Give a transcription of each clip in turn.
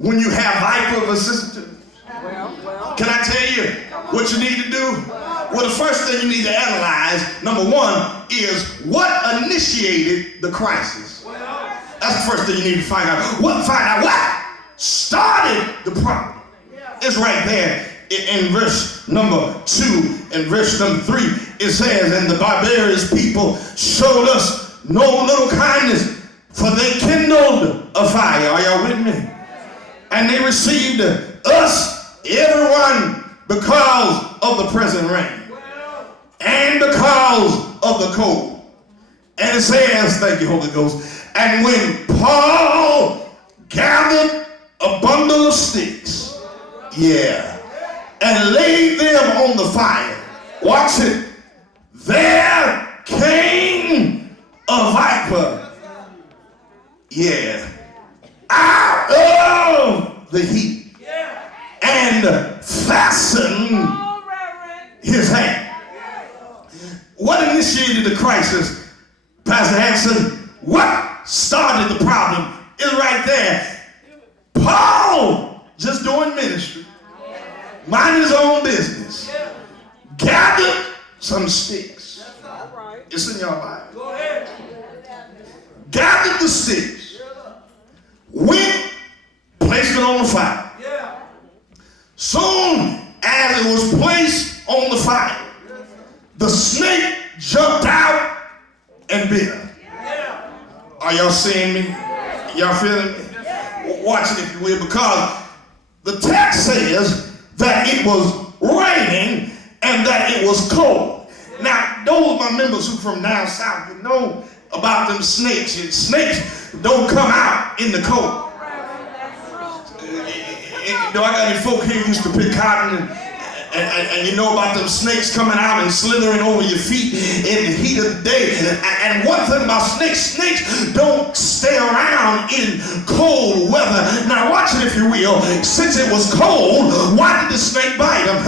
when you have vicissitudes? Can I tell you what you need to do? Well, the first thing you need to analyze, number one, is what initiated the crisis. That's the first thing you need to find out. Find out what started the problem. It's right there in verse number 2 and verse number 3. It says, and the barbarous people showed us no little kindness, for they kindled a fire. Are y'all with me? And they received us, everyone, because of the present rain and because of the cold. And it says, thank you, Holy Ghost, and when Paul gathered a bundle of sticks, and laid them on the fire, watch it, there came a viper, out of the heat, and fastened his hand. What initiated the crisis, Pastor Hanson? What started the problem? Is right there. Paul, just doing ministry, minding his own business, gathered some sticks. It's in your Bible. Go ahead. Gathered the sticks, went, placed it on the fire. Soon as it was placed on the fire, the snake jumped out and bit her. Are y'all seeing me? Y'all feeling me? Watch it if you will, because the text says that it was raining and that it was cold. Now, those of my members who from down south, you know about them snakes. Snakes don't come out in the cold. I got any folk here who used to pick cotton and you know about them snakes coming out and slithering over your feet in the heat of the day. And one thing about snakes don't stay around in cold weather. Now watch it if you will. Since it was cold, why did the snake bite him?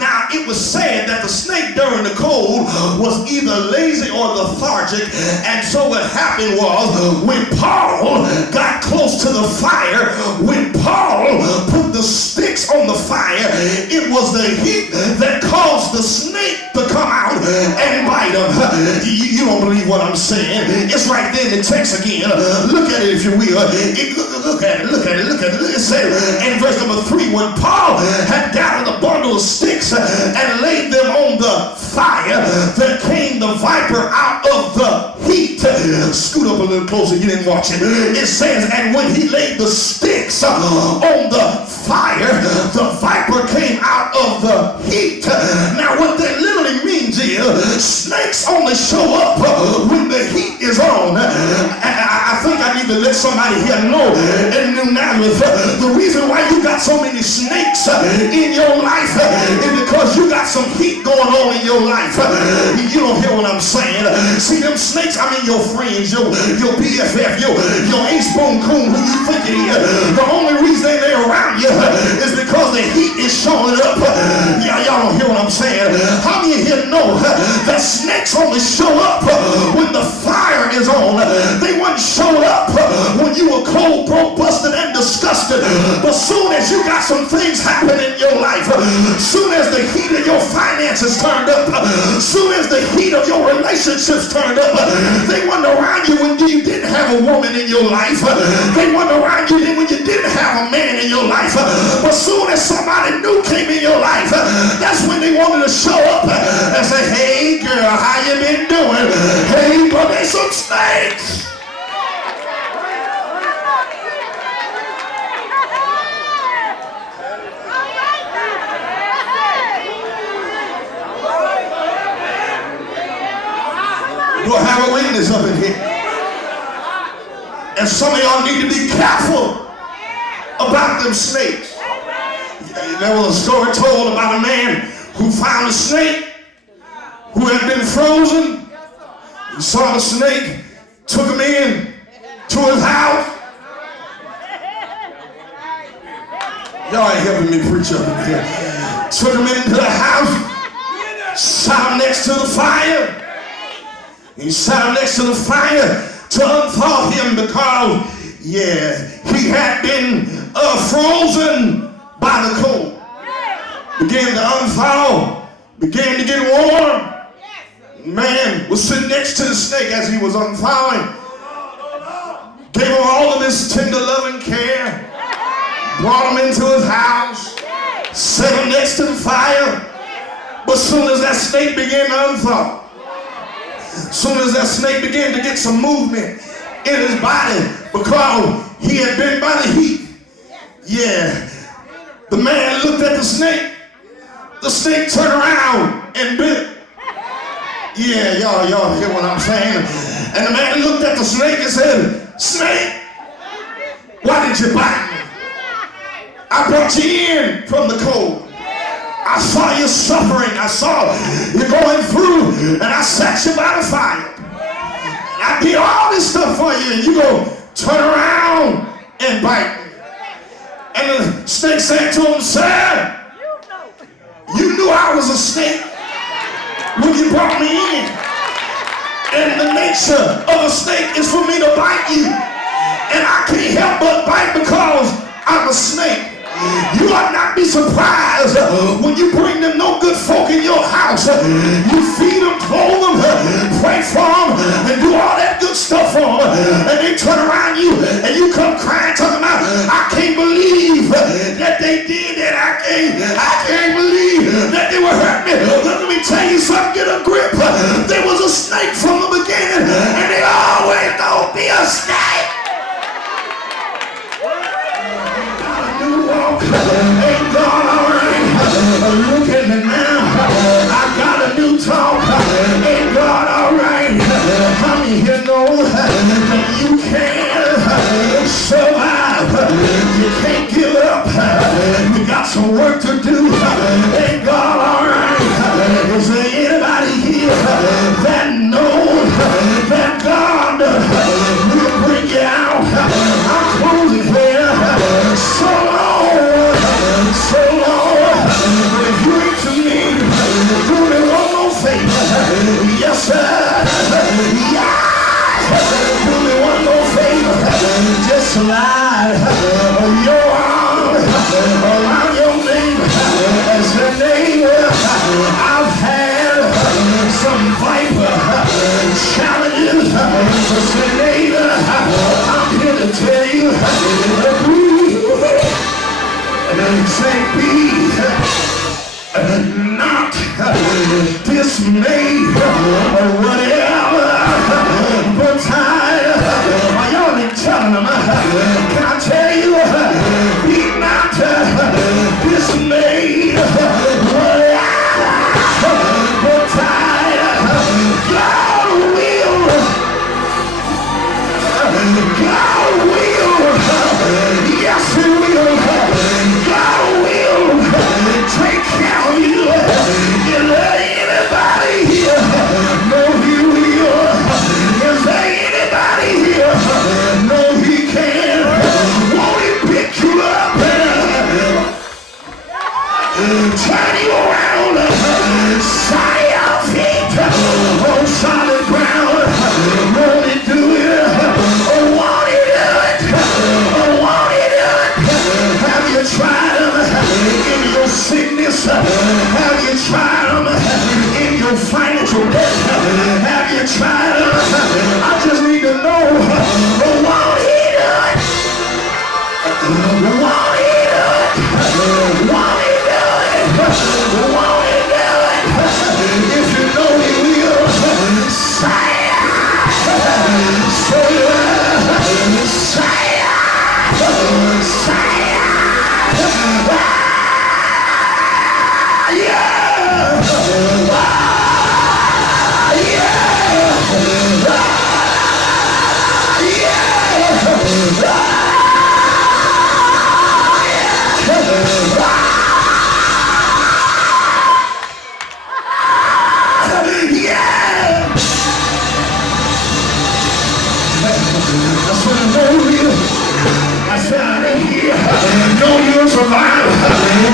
Now it was said that the snake during the cold was either lazy or lethargic. And so what happened was when Paul got close to the fire, when Paul put the sticks on the fire, it was the heat that caused the snake to come out and bite him. You don't believe what I'm saying. It's right there in the text again. Look at it if you will. Look at it. It says in verse number 3, when Paul had gathered a bundle of sticks and laid them on the fire, there came the viper out of the heat. Scoot up a little closer, you didn't watch it. It says, and when he laid the sticks on the fire, the viper came out of the heat. Now what that literally means is snakes only show up when the heat is on. I think I need to let somebody here know in New Nazareth, the reason why you got so many snakes in your life is because you got some heat going on in your life. You don't hear what I'm saying. See them snakes, I mean your friends, your BFF, your ace boom coon, who you think it is. The only reason they're around you is because the heat is showing up. Y'all don't hear what I'm saying. How many here know that snakes only show up when the fire is on? They wouldn't show up when you were cold, broke, busted, and disgusted. But soon as you got some things happening in your life, soon as the heat of your finances turned up, soon as the heat of your relationships turned up, they weren't around you when you didn't have a woman in your life. They weren't around you when you didn't have a man in your life. But soon as somebody new came in your life, that's when they wanted to show up and say, hey girl, how you been doing? Hey, but there's some snakes. Do I have a witness up in here? And some of y'all need to be careful about them snakes. There was a story told about a man who found a snake who had been frozen. He saw the snake, took him in to his house. Y'all ain't helping me preach up in here. Took him into the house, sat him next to the fire. He sat him next to the fire to unthaw him because, he had been frozen by the cold. Began to unthaw, began to get warm. Man was sitting next to the snake as he was unthawing. Gave him all of this tender loving care. Brought him into his house. Set him next to the fire. But soon as that snake began to unthaw, soon as that snake began to get some movement in his body because he had been by the heat, yeah, the man looked at the snake. The snake turned around and bit. Yeah, y'all hear what I'm saying? And the man looked at the snake and said, "Snake, why did you bite me? I brought you in from the cold. I saw you suffering. I saw you going through, and I sat you by the fire. I did all this stuff for you, and you go turn around and bite me." And the snake said to him, "Sir, you knew I was a snake when you brought me in. And the nature of a snake is for me to bite you. And I can't help but bite because I'm a snake. You ought not be surprised when you bring them no good folk in your house. You feed them, clothe them, pray for them, and do all that good stuff for them. And they turn around you, and you come crying, talking about, I can't believe that they did that. I can't believe that they were hurting me. Let me tell you something, get a grip. There was a snake from the beginning, and they always gonna be a snake. Ain't God alright? Look at me now. I got a new talk. Ain't God alright? How many here know that you can survive? You can't give up. You got some work to do. Ain't God alright? Is there anybody here that knows that God will bring you out? I'm closing here. So Lord, if you ain't to me, do me one more favor. Yes, sir. Yeah. Do me one more favor. Just slide your arm around your neighbor and say, neighbor, I've had some viper challenges. So say, neighbor, I'm here to tell you, say, be not dismayed or whatever, but tired. Y'all ain't telling them. Can I tell you, be not dismayed, whatever, but tired. God will, yes He will. Take care of you. Is there anybody here? No, He will. Is there anybody here? No, He can. Won't He pick you up? Turn you around. Sign your feet on solid ground. Won't He do it? Oh, won't He do it? Oh, won't He do it? Have you tried Him in your sickness? Have you tried Him in your financial debt? Have you tried Him? I just need to know, won't He do it? Won't He do it? Won't He do it? Won't He do it? If you know He will, say it. Say it. Say it. Say it.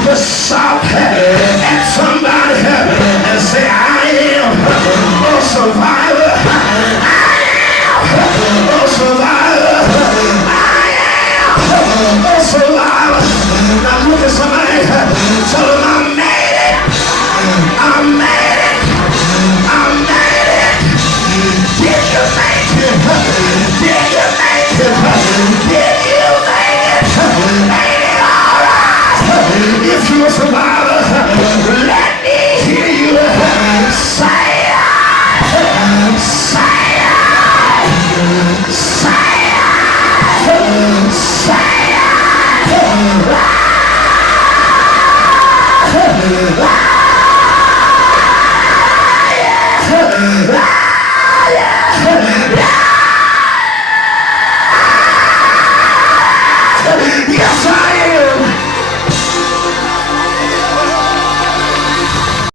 Just shout at somebody and say, I am a survivor. I am a survivor. I am a survivor. survivor. Let